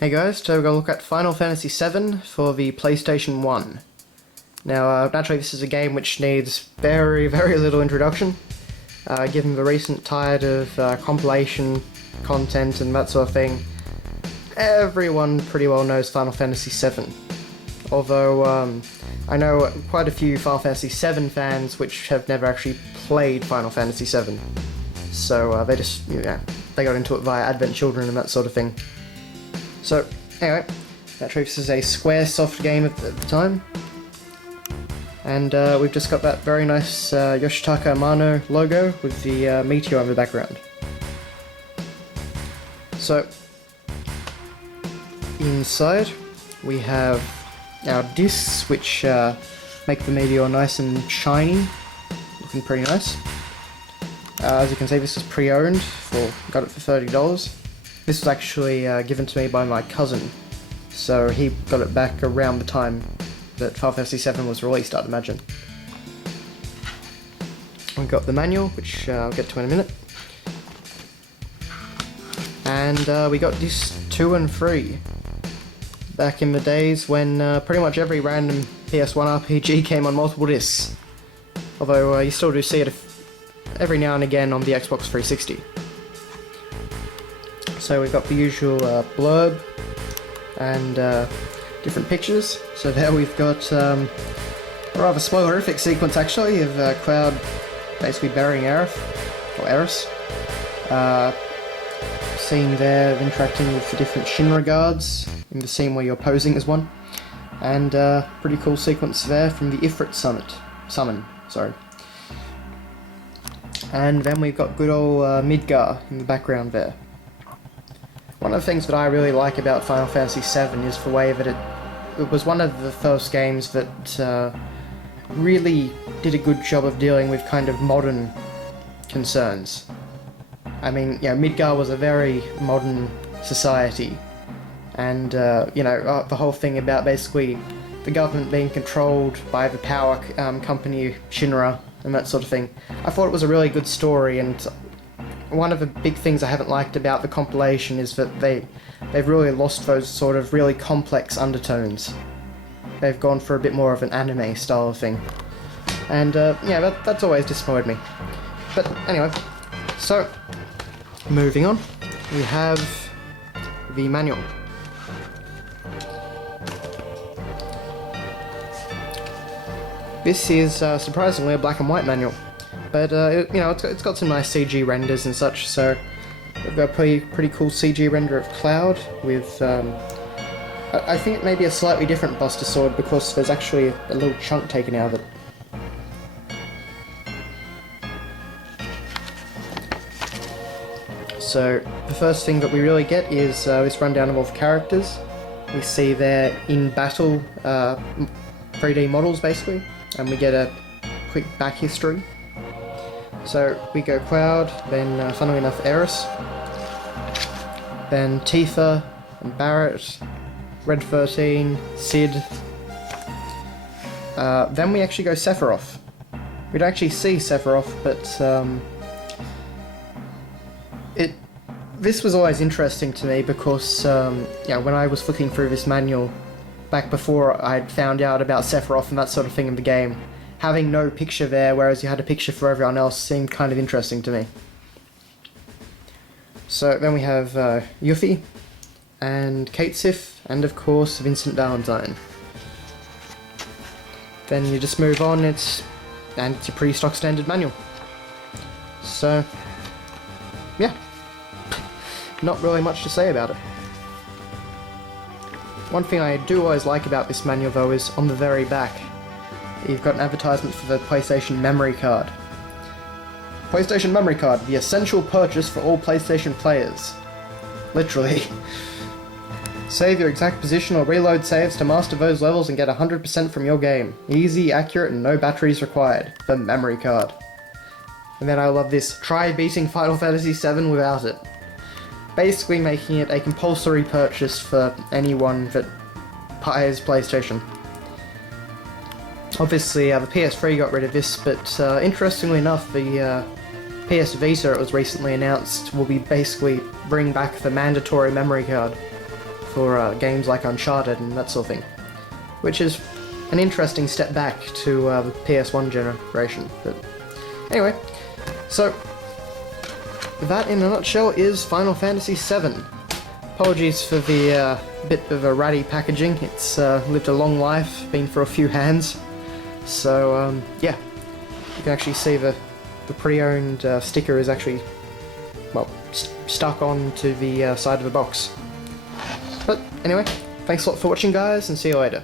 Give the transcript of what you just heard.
Hey guys, today we're going to look at Final Fantasy VII for the PlayStation 1. Now, naturally this is a game which needs very little introduction, given the recent tide of compilation content and that sort of thing. Everyone pretty well knows Final Fantasy VII. Although, I know quite a few Final Fantasy VII fans which have never actually played Final Fantasy VII. So, they just, they got into it via Advent Children and that sort of thing. So, anyway, naturally this is a Squaresoft game at the time. And we've just got that very nice Yoshitaka Amano logo with the meteor in the background. So, inside we have our discs which make the meteor nice and shiny, looking pretty nice. As you can see, this is pre-owned, got it for $30. This was actually given to me by my cousin, so he got it back around the time that Final Fantasy VII was released, I'd imagine. We've got the manual, which I'll get to in a minute. And we got discs 2 and 3. Back in the days when pretty much every random PS1 RPG came on multiple discs. Although you still do see it every now and again on the Xbox 360. So we've got the usual blurb and different pictures. So there we've got a rather spoilerific sequence actually of Cloud basically burying Aerith, or Eris. Scene there of interacting with the different Shinra guards in the scene where you're posing as one. And pretty cool sequence there from the Ifrit summon. And then we've got good old Midgar in the background there. One of the things that I really like about Final Fantasy VII is the way that it was one of the first games that really did a good job of dealing with kind of modern concerns. I mean, Midgar was a very modern society, and the whole thing about basically the government being controlled by the power company Shinra and that sort of thing. I thought it was a really good story, and one of the big things I haven't liked about the compilation is that they've really lost those sort of really complex undertones. They've gone for a bit more of an anime style of thing. And that's always disappointed me. But anyway, so moving on, we have the manual. This is surprisingly a black and white manual. But, it's got some nice CG renders and such, so we've got a pretty cool CG render of Cloud with, I think it may be a slightly different Buster Sword because there's actually a little chunk taken out of it. So, the first thing that we really get is this rundown of all the characters. We see their in-battle 3D models, basically, and we get a quick back history. So we go Cloud, then funnily enough Eris, then Tifa and Barret, Red 13, Cid. Then we actually go Sephiroth. We don't actually see Sephiroth, but this was always interesting to me because when I was flicking through this manual back before I'd found out about Sephiroth and that sort of thing in the game, having no picture there, whereas you had a picture for everyone else, seemed kind of interesting to me. So then we have Yuffie, and Kate Sif, and of course Vincent Valentine. Then you just move on, it's a pretty stock standard manual. So, yeah, not really much to say about it. One thing I do always like about this manual though is on the very back, you've got an advertisement for the PlayStation memory card. PlayStation memory card, the essential purchase for all PlayStation players. Literally. Save your exact position or reload saves to master those levels and get 100% from your game. Easy, accurate, and no batteries required. The memory card. And then I love this, try beating Final Fantasy VII without it. Basically making it a compulsory purchase for anyone that buys PlayStation. Obviously, the PS3 got rid of this, but interestingly enough, the PS Vita, it was recently announced, will be basically bring back the mandatory memory card for games like Uncharted and that sort of thing, which is an interesting step back to the PS1 generation. But anyway, so that in a nutshell is Final Fantasy VII. Apologies for the bit of a ratty packaging. It's lived a long life, been for a few hands. So yeah, you can actually see the pre-owned sticker is actually, well, stuck onto the side of the box. But anyway, thanks a lot for watching, guys, and see you later.